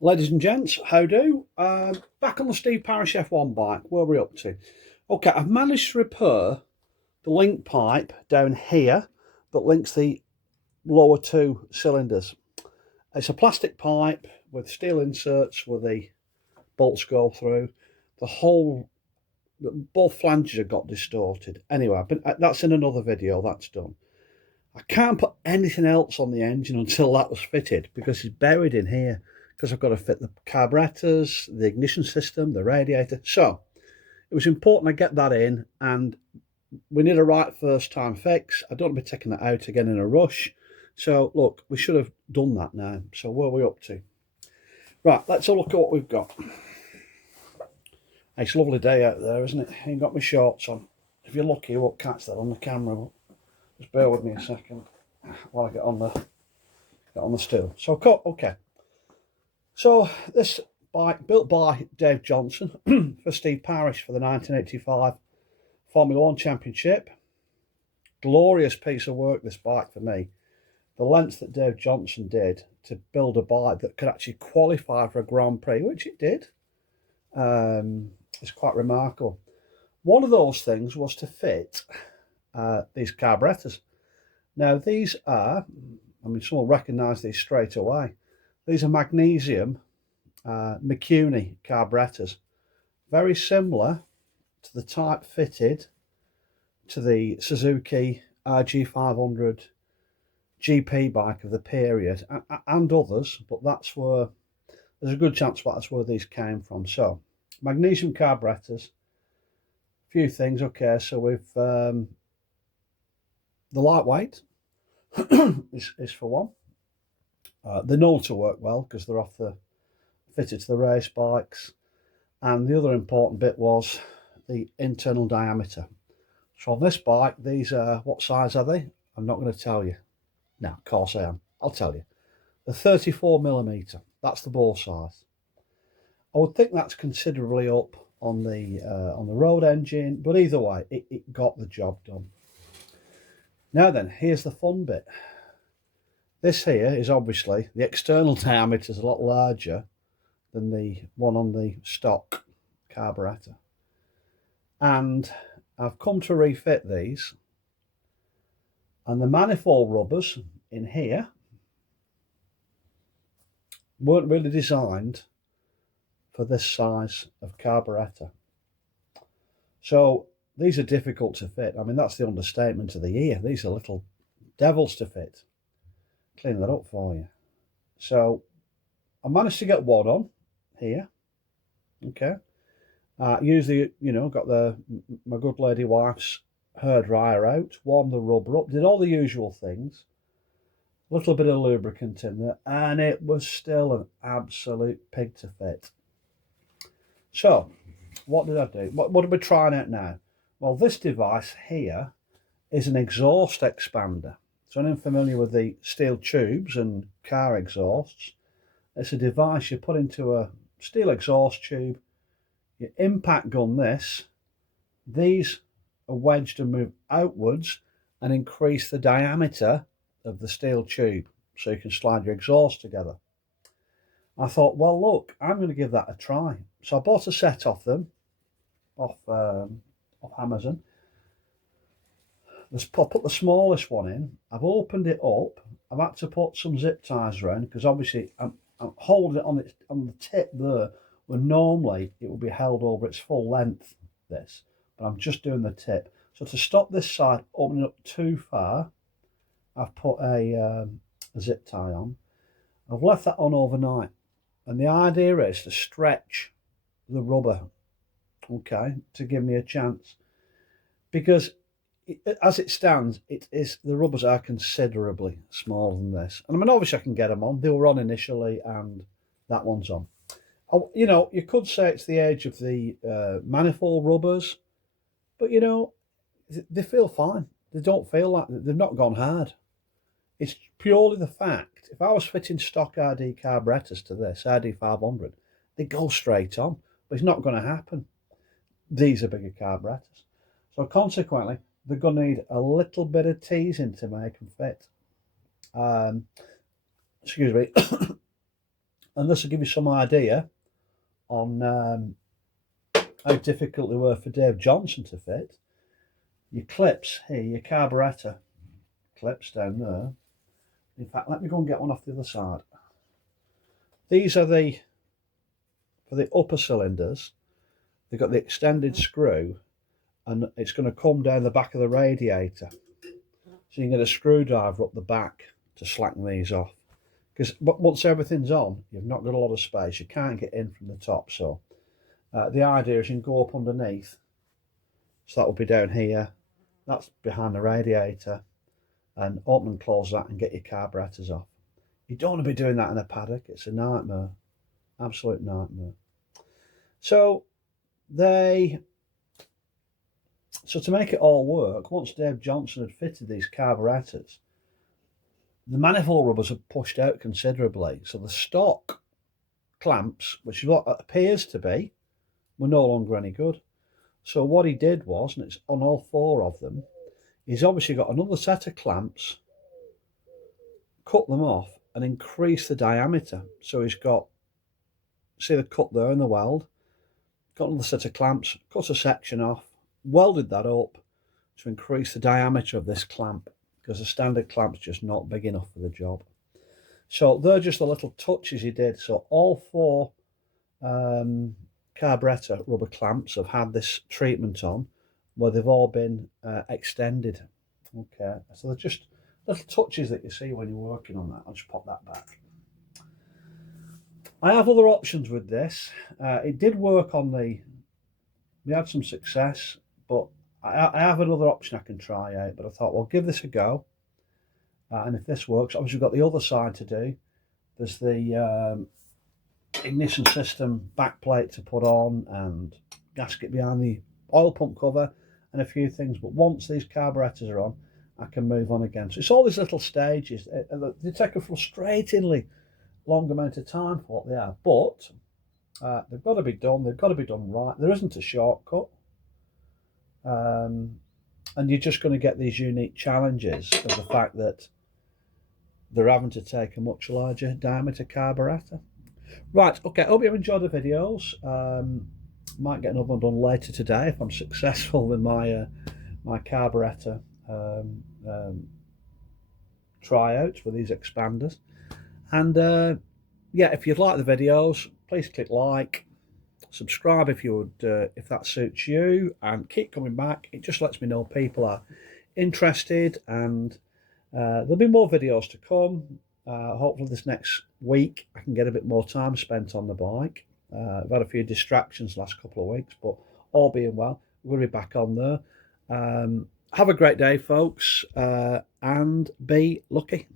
Ladies and gents, how do? Back on the Steve Parrish F1 bike, where are we up to? Okay, I've managed to repair the link pipe down here that links the lower two cylinders. It's a plastic pipe with steel inserts where the bolts go through. Both flanges have got distorted. Anyway, that's in another video, that's done. I can't put anything else on the engine until that was fitted because it's buried in here, because I've got to fit the carburetors, the ignition system, the radiator. So it was important I get that in, and we need a right first time fix. I don't want to be taking that out again in a rush. So look, we should have done that now. So where are we up to? Right, let's have a look at what we've got. It's a lovely day out there, isn't it? I ain't got my shorts on. If you're lucky, you won't catch that on the camera. But just bear with me a second while I get on the stool. So okay. So this bike, built by Dave Johnson for Steve Parrish for the 1985 Formula 1 Championship. Glorious piece of work, this bike, for me. The lengths that Dave Johnson did to build a bike that could actually qualify for a Grand Prix, which it did, is quite remarkable. One of those things was to fit these carburetors. Now these are, someone will recognise these straight away. These are magnesium McCuney carburetors, very similar to the type fitted to the Suzuki RD500 GP bike of the period, and others, but there's a good chance that's where these came from. So magnesium carburetors, a few things. Okay, so we've the lightweight is for one. They know to work well because they're fitted to the race bikes. And the other important bit was the internal diameter. So on this bike, these are, what size are they? I'm not going to tell you. No, of course I am. I'll tell you. The 34mm. That's the bore size. I would think that's considerably up on the road engine, but either way, it got the job done. Now then, here's the fun bit. This here is obviously, the external diameter is a lot larger than the one on the stock carburetor. And I've come to refit these, and the manifold rubbers in here weren't really designed for this size of carburetor. So these are difficult to fit. That's the understatement of the year. These are little devils to fit. Clean that up for you. So I managed to get one on here. Okay. Usually, got my good lady wife's hair dryer out, warmed the rubber up, did all the usual things. A little bit of lubricant in there, and it was still an absolute pig to fit. So, what did I do? What are we trying out now? Well, this device here is an exhaust expander. So, I'm familiar with the steel tubes and car exhausts. It's a device you put into a steel exhaust tube. You impact gun this. These are wedged and move outwards and increase the diameter of the steel tube so you can slide your exhaust together. I thought, well, look, I'm going to give that a try. So I bought a set off them, off Amazon. Let's put the smallest one in. I've opened it up. I've had to put some zip ties around because obviously I'm holding it on the tip there, where normally it would be held over its full length, this, but I'm just doing the tip. So to stop this side opening up too far, I've put a zip tie on. I've left that on overnight, and the idea is to stretch the rubber, okay, to give me a chance, because as it stands, the rubbers are considerably smaller than this. And obviously I can get them on. They were on initially, and that one's on. You could say it's the age of the manifold rubbers, but they feel fine. They don't feel like they've not gone hard. It's purely the fact, if I was fitting stock RD carburetors to this RD500, they go straight on, but it's not going to happen. These are bigger carburetors. So consequently, they're going to need a little bit of teasing to make them fit. Excuse me. And this will give you some idea on how difficult they were for Dave Johnson to fit. Your clips here, your carburettor clips down there. In fact, let me go and get one off the other side. These are for the upper cylinders. They've got the extended screw, and it's going to come down the back of the radiator. So you can get a screwdriver up the back to slacken these off. Because once everything's on, you've not got a lot of space. You can't get in from the top. So the idea is you can go up underneath. So that will be down here. That's behind the radiator. And open and close that and get your carburetors off. You don't want to be doing that in a paddock. It's a nightmare. Absolute nightmare. So to make it all work, once Dave Johnson had fitted these carburetors, the manifold rubbers had pushed out considerably. So the stock clamps, which is what it appears to be, were no longer any good. So what he did was, and it's on all four of them, he's obviously got another set of clamps, cut them off and increase the diameter. So he's got, see the cut there in the weld, got another set of clamps, cut a section off, welded that up to increase the diameter of this clamp, because the standard clamp's just not big enough for the job. So they're just the little touches he did. So all four carburetor rubber clamps have had this treatment on, where they've all been extended. Okay, so they're just little touches that you see when you're working on that. I'll just pop that back. I have other options with this. It did work on we had some success, but I have another option I can try out. But I thought, well, give this a go. And if this works, obviously we've got the other side to do. There's the ignition system backplate to put on, and gasket behind the oil pump cover, and a few things. But once these carburetors are on, I can move on again. So it's all these little stages. They take a frustratingly long amount of time for what they are, but they've got to be done. They've got to be done right. There isn't a shortcut, and you're just going to get these unique challenges of the fact that they're having to take a much larger diameter carburetor. Right, okay, I hope you've enjoyed the videos. Might get another one done later today if I'm successful with my my carburetor tryouts with these expanders. And yeah, if you'd like the videos, please click like, subscribe if you would, if that suits you, and keep coming back. It just lets me know people are interested, and there'll be more videos to come. Hopefully this next week I can get a bit more time spent on the bike. I've had a few distractions the last couple of weeks, but all being well, we're going to be back on there. Have a great day, folks, and be lucky.